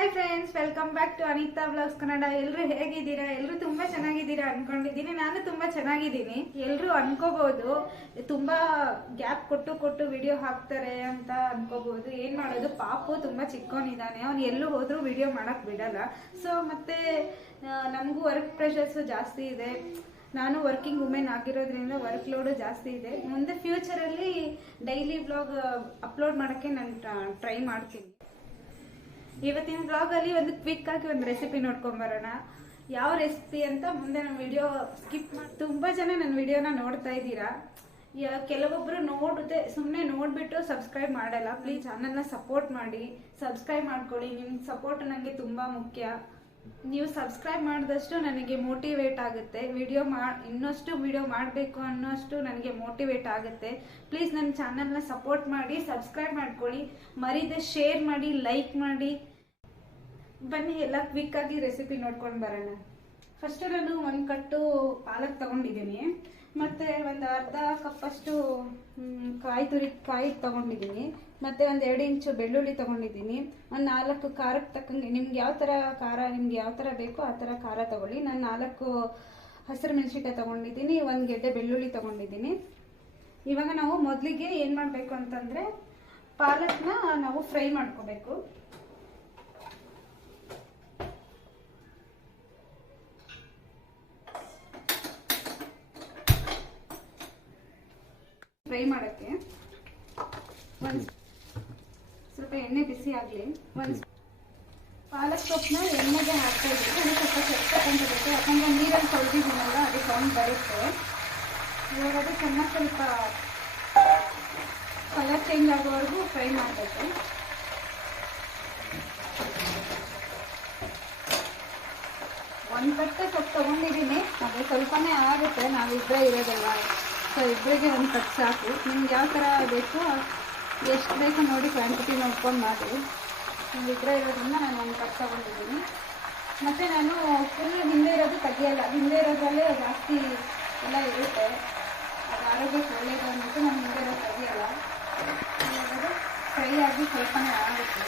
Hi friends welcome back to Anitha vlogs Kannada ಎಲ್ಲರೂ ಹೇಗಿದ್ದೀರಾ? ಎಲ್ಲರೂ ತುಂಬಾ ಚೆನ್ನಾಗಿದ್ದೀರಾ ಅನ್ಕೊಂಡಿದ್ದೀನಿ. ನಾನು ತುಂಬಾ ಚೆನ್ನಾಗಿದ್ದೀನಿ. ಎಲ್ಲರೂ ಅನ್ಕೋಬಹುದು ತುಂಬಾ ಗ್ಯಾಪ್ ಕೊಟ್ಟು ಕೊಟ್ಟು ವಿಡಿಯೋ ಹಾಕ್ತಾರೆ ಅಂತ ಅನ್ಕೋಬಹುದು ಏನ್ ಮಾಡೋದು? ಪಾಪು ತುಂಬಾ ಚಿಕ್ಕವನಿದ್ದಾನೆ. ಅವ್ನು ಎಲ್ಲೂ ಹೋದ್ರೂ ವಿಡಿಯೋ ಮಾಡಕ್ ಬಿಡಲ್ಲ. ಸೊ ಮತ್ತೆ ನಮಗೂ ವರ್ಕ್ ಪ್ರೆಷರ್ಸ್ ಜಾಸ್ತಿ ಇದೆ. ನಾನು ವರ್ಕಿಂಗ್ ವುಮೆನ್ ಆಗಿರೋದ್ರಿಂದ ವರ್ಕ್ ಲೋಡು ಜಾಸ್ತಿ ಇದೆ. ಮುಂದೆ ಫ್ಯೂಚರಲ್ಲಿ ಡೈಲಿ ಬ್ಲಾಗ್ ಅಪ್ಲೋಡ್ ಮಾಡೋಕ್ಕೆ ನಾನು ಟ್ರೈ ಮಾಡ್ತೀನಿ. ಇವತ್ತಿನ ಬ್ಲಾಗ್ ಅಲ್ಲಿ ಒಂದು ಕ್ವಿಕ್ ಆಗಿ ಒಂದು ರೆಸಿಪಿ ನೋಡ್ಕೊಂಡ್ ಬರೋಣ. ಯಾವ ರೆಸಿಪಿ ಅಂತ ಮುಂದೆ ನಮ್ಮ ವಿಡಿಯೋ ಸ್ಕಿಪ್ ಮಾಡಿ ತುಂಬಾ ಜನ ನನ್ನ ವಿಡಿಯೋನ ನೋಡ್ತಾ ಇದ್ದೀರಾ. ಕೆಲವೊಬ್ರು ನೋಡದೆ ಸುಮ್ಮನೆ ನೋಡ್ಬಿಟ್ಟು ಸಬ್ಸ್ಕ್ರೈಬ್ ಮಾಡಲ್ಲ. ಪ್ಲೀಸ್ ಚಾನಲ್ನ ಸಪೋರ್ಟ್ ಮಾಡಿ. ಸಬ್ಸ್ಕ್ರೈಬ್ ಮಾಡ್ಕೊಳ್ಳಿ. ನಿಮ್ ಸಪೋರ್ಟ್ ನನಗೆ ತುಂಬಾ ಮುಖ್ಯ. ನೀವು ಸಬ್ಸ್ಕ್ರೈಬ್ ಮಾಡಿದಷ್ಟು ನನಗೆ ಮೋಟಿವೇಟ್ ಆಗುತ್ತೆ. ವಿಡಿಯೋ ಮಾ ಇನ್ನಷ್ಟು ವಿಡಿಯೋ ಮಾಡಬೇಕು ಅನ್ನೋಷ್ಟು ನನಗೆ ಮೋಟಿವೇಟ್ ಆಗುತ್ತೆ. ಪ್ಲೀಸ್ ನನ್ನ ಚಾನಲ್ನ ಸಪೋರ್ಟ್ ಮಾಡಿ ಸಬ್ಸ್ಕ್ರೈಬ್ ಮಾಡ್ಕೊಳ್ಳಿ. ಮರೀದೆ ಶೇರ್ ಮಾಡಿ ಲೈಕ್ ಮಾಡಿ. ಬನ್ನಿ, ಎಲ್ಲ ಕ್ವಿಕ್ ಆಗಿ ರೆಸಿಪಿ ನೋಡ್ಕೊಂಡು ಬರೋಣ. ಫಸ್ಟ್ ನಾನು ಒಂದು ಕಟ್ಟು ಪಾಲಕ್ ತಗೊಂಡಿದ್ದೀನಿ. ಮತ್ತೆ ಒಂದು ಅರ್ಧ ಕಪ್ ಅಷ್ಟು ಕಾಯಿ ತುರಿ, ಕಾಯಿ ತಗೊಂಡಿದ್ದೀನಿ. ಮತ್ತೆ ಒಂದು ಎರಡು ಇಂಚು ಬೆಳ್ಳುಳ್ಳಿ ತಗೊಂಡಿದ್ದೀನಿ. ಒಂದು ನಾಲ್ಕು ಖಾರಕ್ಕೆ ತಕ್ಕಂಗೆ, ನಿಮ್ಗೆ ಯಾವ ಥರ ಖಾರ, ನಿಮ್ಗೆ ಯಾವ ಥರ ಬೇಕೋ ಆ ಥರ ಖಾರ ತಗೊಳ್ಳಿ. ನಾನು ನಾಲ್ಕು ಹಸಿರು ಮೆಣಸಿನ್ಕಾಯಿ ತಗೊಂಡಿದ್ದೀನಿ, ಒಂದು ಗೆಡ್ಡೆ ಬೆಳ್ಳುಳ್ಳಿ ತಗೊಂಡಿದ್ದೀನಿ. ಇವಾಗ ನಾವು ಮೊದಲಿಗೆ ಏನು ಮಾಡಬೇಕು ಅಂತಂದರೆ ಪಾಲಕ್ನ ನಾವು ಫ್ರೈ ಮಾಡ್ಕೋಬೇಕು. ಫ್ರೈ ಮಾಡೋಕ್ಕೆ. ಒಂದು ಸ್ವಲ್ಪ ಎಣ್ಣೆ ಬಿಸಿ ಆಗಲಿ. ಒಂದು ಪಾಲಕ್ ಸೊಪ್ಪನ್ನ ಎಣ್ಣೆಗೆ ಹಾಕ್ತಾ ಇದ್ದೀನಿ ಸ್ವಲ್ಪ ಸ್ವಲ್ಪ ತಗೊಂಡಿರುತ್ತೆ ಯಾಕಂದ್ರೆ ನೀರಲ್ಲಿ ತೊಳೆದಿದ್ದೀನಲ್ಲ ಅದು ಸೌಂಡ್ ಬರುತ್ತೆ. ಇವಾಗ ಅದು ಚೆನ್ನಾಗಿ ಸ್ವಲ್ಪ ಕಲರ್ ಚೇಂಜ್ ಆಗೋವರೆಗೂ ಫ್ರೈ ಮಾಡಬೇಕು. ಒಂದು ಕಟ್ಟೆ ಸೊಪ್ಪು ತೊಗೊಂಡಿದ್ದೀನಿ. ಅದು ಸ್ವಲ್ಪನೇ ಆಗುತ್ತೆ. ನಾವಿಬ್ಬರೇ ಇರೋದಲ್ಲ ಸೊ ಇಬ್ಬರಿಗೆ ಒಂದು ಕಟ್ ಸಾಕು ನಿಮ್ಗೆ ಯಾವ ಥರ ಬೇಕು ಎಷ್ಟು ಬೇಕೋ ನೋಡಿ ಕ್ವಾಂಟಿಟಿ ನೋಡ್ಕೊಂಡು ಮಾಡಿ ಇಬ್ಬರೇ ಇರೋದ್ರಿಂದ ನಾನು ಒಂದು ಕಟ್ ತಗೊಂಡಿದ್ದೀನಿ. ಮತ್ತು ನಾನು ಫುಲ್ ಹಿಂದೆ ಇರೋದು ತೆಗಿಯಲ್ಲ ಹಿಂದೆ ಇರೋದ್ರಲ್ಲೇ ಜಾಸ್ತಿ ಎಲ್ಲ ಇರುತ್ತೆ. ಅದು ಆರೋಗ್ಯಕ್ಕೆ ಒಳ್ಳೆಯದು ಅಂದ್ಬಿಟ್ಟು ನಾನು ಹಿಂದೆ ಇರೋದು ತೆಗಿಯಲ್ಲ ಫ್ರೈ ಆಗಿ ಸ್ವಲ್ಪನೇ ಆಗುತ್ತೆ.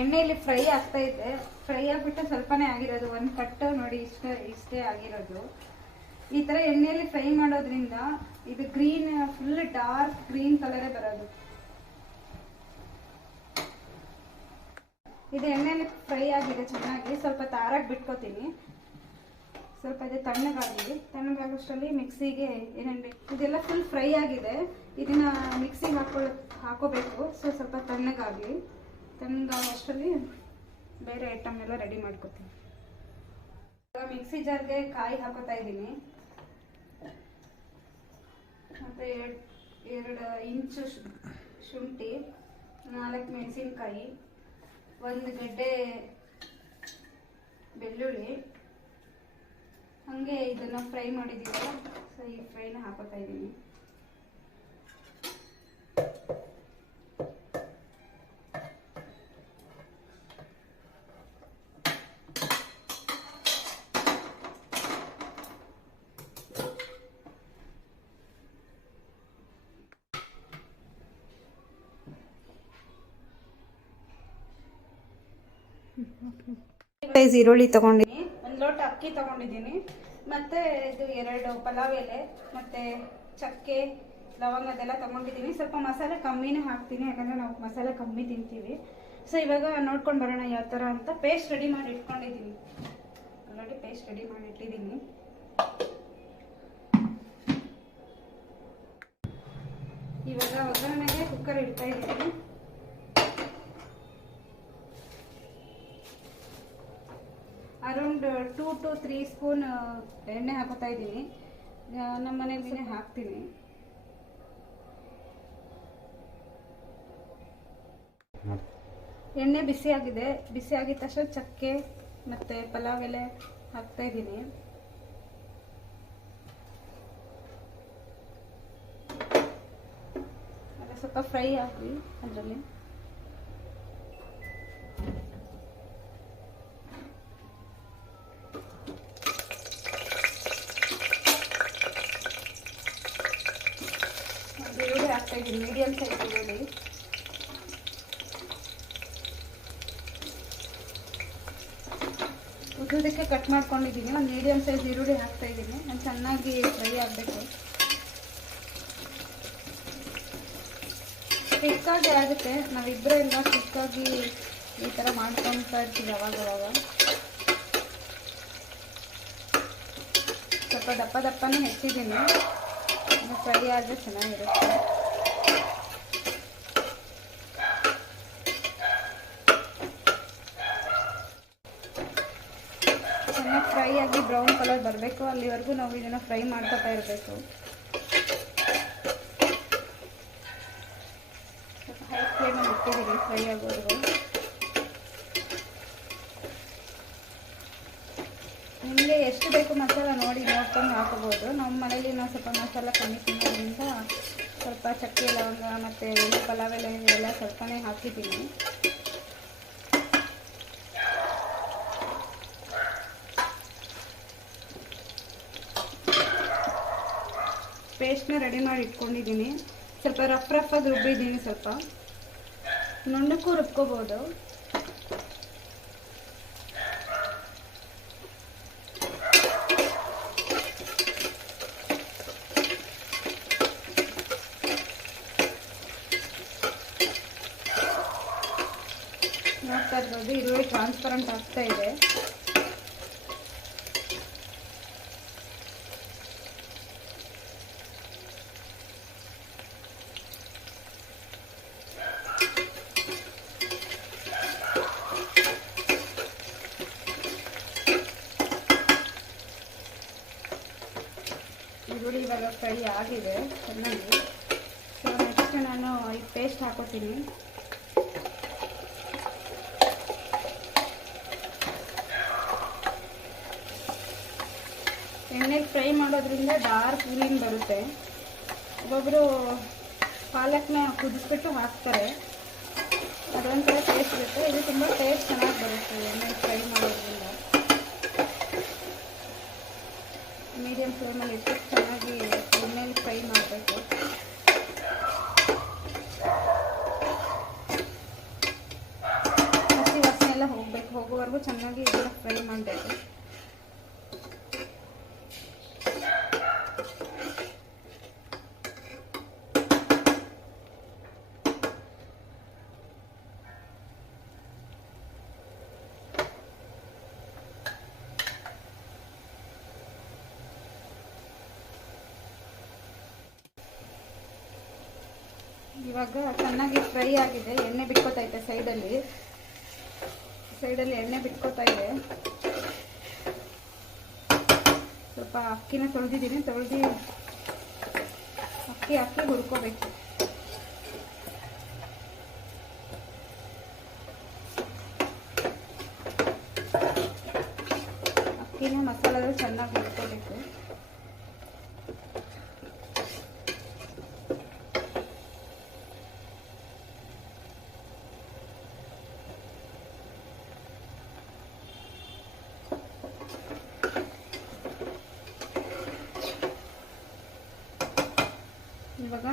ಎಣ್ಣೆಯಲ್ಲಿ ಫ್ರೈ ಆಗ್ತಾ ಇದೆ. ಫ್ರೈ ಆಗಿಬಿಟ್ಟು ಸ್ವಲ್ಪನೇ ಆಗಿರೋದು. ಒಂದು ಕಟ್ಟು ನೋಡಿ ಇಷ್ಟ, ಇಷ್ಟೇ ಆಗಿರೋದು. ಈ ಥರ ಎಣ್ಣೆಯಲ್ಲಿ ಫ್ರೈ ಮಾಡೋದ್ರಿಂದ ಇದು ಗ್ರೀನ್, ಫುಲ್ ಡಾರ್ಕ್ ಗ್ರೀನ್ ಕಲರೇ ಬರೋದು. ಇದು ಎಣ್ಣೆಯಲ್ಲಿ ಫ್ರೈ ಆಗಿದೆ ಚೆನ್ನಾಗಿ. ಸ್ವಲ್ಪ ತಾರಾಗಿ ಬಿಟ್ಕೋತೀನಿ. ಸ್ವಲ್ಪ ಇದು ತಣ್ಣಗಾಗಲಿ ತಣ್ಣಗಾಗೋಷ್ಟರಲ್ಲಿ ಮಿಕ್ಸಿಗೆ ಏನೇನು ಇದೆಲ್ಲ ಫುಲ್ ಫ್ರೈ ಆಗಿದೆ. ಇದನ್ನ ಮಿಕ್ಸಿಗೆ ಹಾಕೊಳ್ಳೋ ಹಾಕೋಬೇಕು. ಸೊ ಸ್ವಲ್ಪ ತಣ್ಣಗಾಗಲಿ. ತಣ್ಣಗಾಗೋಷ್ಟರಲ್ಲಿ ಬೇರೆ ಐಟಮ್ ಎಲ್ಲ ರೆಡಿ ಮಾಡ್ಕೊತೀನಿ. ಇವಾಗ ಮಿಕ್ಸಿ ಜಾರ್ಗೆ ಕಾಯಿ ಹಾಕೋತಾ ಇದ್ದೀನಿ. ಮತ್ತು ಎರಡು ಎರಡು ಇಂಚು ಶುಂಠಿ, ನಾಲ್ಕು ಮೆಣಸಿನ್ಕಾಯಿ, ಒಂದು ಗಡ್ಡೆ ಬೆಳ್ಳುಳ್ಳಿ. ಹಾಗೆ ಇದನ್ನು ಫ್ರೈ ಮಾಡಿದ್ದೀವಲ್ಲ ಸೊ ಈ ಫ್ರೈನ ಹಾಕೋತಾ ಇದ್ದೀನಿ. ಸೈಜ್ ಈರುಳ್ಳಿ ತಗೊಂಡಿದ್ದೀನಿ ಒಂದು ಲೋಟ ಅಕ್ಕಿ ತಗೊಂಡಿದ್ದೀನಿ. ಮತ್ತೆ ಇದು ಎರಡು ಪಲಾವ್ ಎಲೆ, ಮತ್ತೆ ಚಕ್ಕೆ, ಲವಂಗ ಅದೆಲ್ಲ ತಗೊಂಡಿದ್ದೀನಿ. ಸ್ವಲ್ಪ ಮಸಾಲೆ ಕಮ್ಮಿನೇ ಹಾಕ್ತೀನಿ, ಯಾಕಂದ್ರೆ ನಾವು ಮಸಾಲೆ ಕಮ್ಮಿ ತಿಂತೀವಿ. ಸೊ ಇವಾಗ ನೋಡ್ಕೊಂಡು ಬರೋಣ ಯಾವ ಥರ ಅಂತ. ಪೇಸ್ಟ್ ರೆಡಿ ಮಾಡಿ ಇಟ್ಕೊಂಡಿದ್ದೀನಿ. ಆಲ್ರೆಡಿ ಪೇಸ್ಟ್ ರೆಡಿ ಮಾಡಿ ಇಟ್ಟಿದ್ದೀನಿ. ಇವಾಗ ಒಗ್ಗರಣೆಗೆ ಕುಕ್ಕರ್ ಇಡ್ತಾ ಇದ್ದೀನಿ. Around two to three spoon ಎಣ್ಣೆ ಹಾಕೋತಾ ಇದ್ದೀನಿ. ನಮ್ಮ ಮನೇಲಿ ಹಾಕ್ತೀನಿ. ಎಣ್ಣೆ ಬಿಸಿ ಆಗಿದೆ. ಬಿಸಿ ಆಗಿದ ತಕ್ಷಣ ಚಕ್ಕೆ ಮತ್ತೆ ಪಲಾವ್ ಎಲೆ ಹಾಕ್ತಾ ಇದ್ದೀನಿ. ಸ್ವಲ್ಪ ಫ್ರೈ ಆಗಲಿ ಅದರಲ್ಲಿ ಹಾಕ್ತಾಯಿದ್ದೀನಿ ಮೀಡಿಯಮ್ ಸೈಜ್ ಈರುಳ್ಳಿ ಉದ್ದುದಕ್ಕೆ ಕಟ್ ಮಾಡ್ಕೊಂಡಿದ್ದೀನಿ. ಒಂದು ಮೀಡಿಯಮ್ ಸೈಜ್ ಈರುಳ್ಳಿ ಹಾಕ್ತಾಯಿದ್ದೀನಿ ನಾನು ಚೆನ್ನಾಗಿ ಫ್ರೈ ಆಗಬೇಕು. ಕ್ವಿಕ್ಕಾಗಿ ಆಗುತ್ತೆ. ನಾವಿಬ್ಬರೇ ಇಲ್ಲ ಕ್ವಿಕ್ಕಾಗಿ ಈ ಥರ ಮಾಡ್ಕೊತಾ ಇರ್ತೀವಿ ಅವಾಗ ಅವಾಗ ಸ್ವಲ್ಪ ದಪ್ಪ ದಪ್ಪನೇ ಹೆಚ್ಚಿದ್ದೀನಿ. ಫ್ರೈ ಆದರೆ ಚೆನ್ನಾಗಿರುತ್ತೆ ಚೆನ್ನಾಗಿ ಫ್ರೈ ಆಗಿ ಬ್ರೌನ್ ಕಲರ್ ಬರಬೇಕು, ಅಲ್ಲಿವರೆಗೂ ನಾವು ಇದನ್ನು ಫ್ರೈ ಮಾಡ್ಕೊತಾ ಇರಬೇಕು. ಹೈ ಫ್ಲೇಮಲ್ಲಿ ಇಟ್ಟಿದ್ದೀನಿ ಫ್ರೈ ಆಗೋದು ನಿಮಗೆ ಎಷ್ಟು ಬೇಕು ಮಸಾಲ ನೋಡಿ ನೋಡ್ಕೊಂಡು ಹಾಕೋಬೋದು. ನಮ್ಮ ಮನೇಲಿ ನಾವು ಸ್ವಲ್ಪ ಮಸಾಲ ಕಮ್ಮಿ ತಿನ್ನೋದ್ರಿಂದ ಸ್ವಲ್ಪ ಚಕ್ಕೆ, ಲವಂಗ ಮತ್ತು ಪಲಾವ್ ಎಲೆ ಎಲ್ಲ ಸ್ವಲ್ಪನೇ ಹಾಕಿದ್ದೀನಿ. ಪೇಸ್ಟ್ನ ರೆಡಿ ಮಾಡಿ ಇಟ್ಕೊಂಡಿದ್ದೀನಿ. ಸ್ವಲ್ಪ ರಫ್ ರಫ್ ಆಗಿ ರುಬ್ಬಿದ್ದೀನಿ ಸ್ವಲ್ಪ. ನುಣ್ಣಕ್ಕೂ ರುಬ್ಕೋಬೋದು. ನೋಡ್ತಾ ಇರ್ಬೋದು ಈರುಳ್ಳಿ ಟ್ರಾನ್ಸ್ಪರೆಂಟ್ ಆಗ್ತಾ ಇದೆ. ಈರುಳ್ಳಿ ಇವಾಗ ಫ್ರೈ ಆಗಿದೆ ಚೆನ್ನಾಗಿ. ಸೊ ನೆಕ್ಸ್ಟ್ ನಾನು ಈ ಪೇಸ್ಟ್ ಹಾಕೋತೀನಿ. ಎಣ್ಣೆಗೆ ಫ್ರೈ ಮಾಡೋದ್ರಿಂದ ಡಾರ್ಕ್ ಗ್ರೀನ್ ಬರುತ್ತೆ. ಒಬ್ಬೊಬ್ಬರು ಪಾಲಕ್ನ ಕುದಿಸ್ಬಿಟ್ಟು ಹಾಕ್ತಾರೆ. ಅದೊಂಥರ ಟೇಸ್ಟ್ ಇರುತ್ತೆ. ಇದು ತುಂಬ ಟೇಸ್ಟ್ ಚೆನ್ನಾಗಿ ಬರುತ್ತೆ ಎಣ್ಣೆಗೆ ಫ್ರೈ ಮಾಡೋದ್ರಿಂದ. ಮೀಡಿಯಮ್ ಫ್ಲೇಮಲ್ಲಿ ಇಟ್ಟು ಚೆನ್ನಾಗಿ ಎಣ್ಣೆಯಲ್ಲಿ ಫ್ರೈ ಮಾಡಬೇಕು. ಹಸಿ ವಾಸನೆ ಎಲ್ಲ ಹೋಗಬೇಕು. ಹೋಗೋವರೆಗೂ ಚೆನ್ನಾಗಿ ಇದನ್ನ ಫ್ರೈ ಮಾಡಬೇಕು. ಇವಾಗ ಚೆನ್ನಾಗಿ ಫ್ರೈ ಆಗಿದೆ, ಎಣ್ಣೆ ಬಿಟ್ಕೋತೈತೆ ಸೈಡಲ್ಲಿ. ಸೈಡಲ್ಲಿ ಎಣ್ಣೆ ಬಿಟ್ಕೋತಾ ಇದೆ. ಸ್ವಲ್ಪ ಅಕ್ಕಿನ ತೊಳೆದಿದ್ದೀನಿ, ತೊಳೆದು ಅಕ್ಕಿ ಅಕ್ಕಿ ಹುರ್ಕೋಬೇಕು. ಅಕ್ಕಿನ ಮಸಾಲೆಗಳು ಚೆನ್ನಾಗಿ ಹುರ್ಕೋಬೇಕು. ಇವಾಗ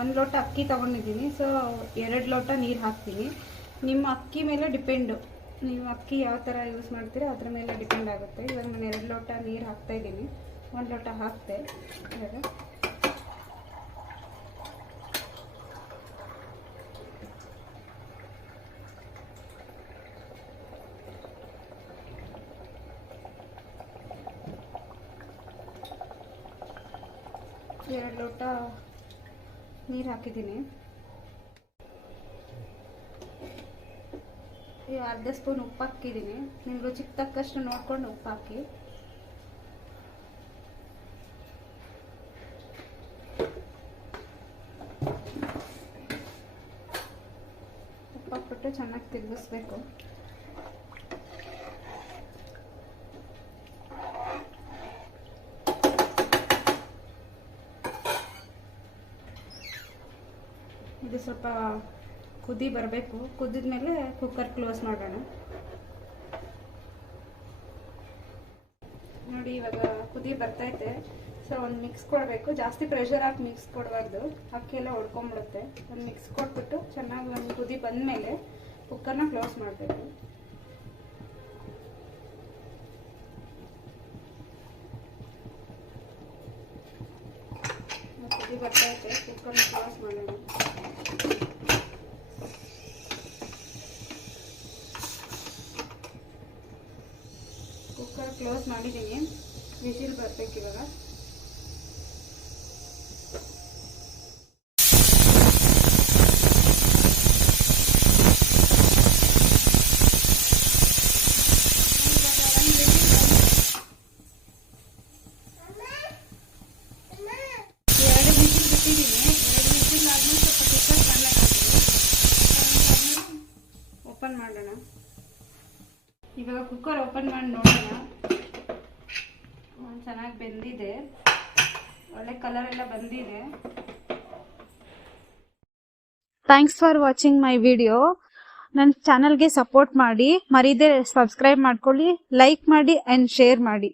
ಒಂದು ಲೋಟ ಅಕ್ಕಿ ತಗೊಂಡಿದ್ದೀನಿ. ಸೊ ಎರಡು ಲೋಟ ನೀರು ಹಾಕ್ತೀನಿ. ನಿಮ್ಮ ಅಕ್ಕಿ ಮೇಲೆ ಡಿಪೆಂಡು. ನೀವು ಅಕ್ಕಿ ಯಾವ ಥರ ಯೂಸ್ ಮಾಡ್ತೀರೋ ಅದ್ರ ಮೇಲೆ ಡಿಪೆಂಡ್ ಆಗುತ್ತೆ. ಇವಾಗ ನಾನು ಎರಡು ಲೋಟ ನೀರು ಹಾಕ್ತಾ ಇದ್ದೀನಿ. ಒಂದು ಲೋಟ ಹಾಕ್ತೆ. ಇವಾಗ. ಎರಡು ಲೋಟ ನೀರು ಹಾಕಿದ್ದೀನಿ. ಈ ಅರ್ಧ ಸ್ಪೂನ್ ಉಪ್ಪು ಹಾಕಿದ್ದೀನಿ. ನಿಮ್ಮ ರುಚಿಗೆ ತಕ್ಕಷ್ಟು ನೋಡ್ಕೊಂಡು ಉಪ್ಪು ಹಾಕಿ. ಉಪ್ಪು ಹಾಕ್ಬಿಟ್ಟು ಚೆನ್ನಾಗಿ ತಿರುಗಿಸ್ಬೇಕು. ಇದು ಸ್ವಲ್ಪ ಕುದಿ ಬರಬೇಕು. ಕುದಿದ ಮೇಲೆ ಕುಕ್ಕರ್ ಕ್ಲೋಸ್ ಮಾಡೋಣ. ನೋಡಿ, ಇವಾಗ ಕುದಿ ಬರ್ತೈತೆ ಸೊ ಒಂದು ಮಿಕ್ಸ್ ಕೊಡಬೇಕು. ಜಾಸ್ತಿ ಪ್ರೆಷರ್ ಹಾಕಿ ಮಿಕ್ಸ್ ಕೊಡಬಾರ್ದು. ಅಕ್ಕಿ ಎಲ್ಲ ಹೊಡ್ಕೊಂಬಿಡುತ್ತೆ ಒಂದು ಮಿಕ್ಸ್ ಕೊಟ್ಬಿಟ್ಟು ಚೆನ್ನಾಗಿ ಒಂದು ಕುದಿ ಬಂದಮೇಲೆ ಕುಕ್ಕರ್ನ ಕ್ಲೋಸ್ ಮಾಡಬೇಕು. ಕುದಿ ಬರ್ತೈತೆ ಕುಕ್ಕರ್ನ ಕ್ಲೋಸ್ ಮಾಡೋಣ ಕುಕ್ಕರ್ ಕ್ಲೋಸ್ ಮಾಡಿದ್ದೀನಿ ವಿಸಿಲ್ ಬರ್ಬೇಕು ಇವಾಗ ಎರಡು ವಿಸಿಲ್ ಬಿಟ್ಟಿದ್ದೀನಿ ಎರಡು ವಿಸಿಲ್ ಆದ್ಮೇಲೆ ಸ್ವಲ್ಪ ಕುಕ್ಕರ್ ತಣ್ಣಗಾಗಿದೆ ಓಪನ್ ಮಾಡೋಣ. ಇವಾಗ ಕುಕ್ಕರ್ ಓಪನ್ ಮಾಡಿ ನೋಡೋಣ. ಚೆನ್ನಾಗಿ ಬೆಂದಿದೆ. ಒಳ್ಳೆ ಕಲರ್ ಎಲ್ಲ ಬಂದಿದೆ. Thanks for watching my video ನನ್ನ ಚಾನಲ್ಗೆ ಸಪೋರ್ಟ್ ಮಾಡಿ, ಮರೀದೆ ಸಬ್ಸ್ಕ್ರೈಬ್ ಮಾಡ್ಕೊಳ್ಳಿ ಲೈಕ್ ಮಾಡಿ ಆ್ಯಂಡ್ ಶೇರ್ ಮಾಡಿ.